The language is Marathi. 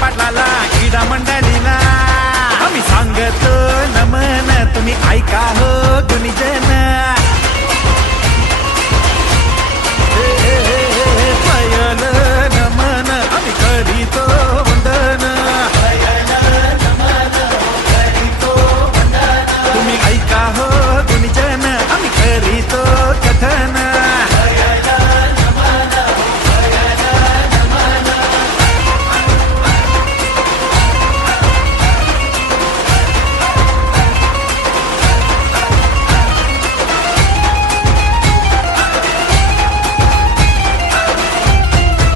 पाटलाला क्रीडा मंडळीला आम्ही सांगतो नमन तुम्ही ऐका हो गुणीजन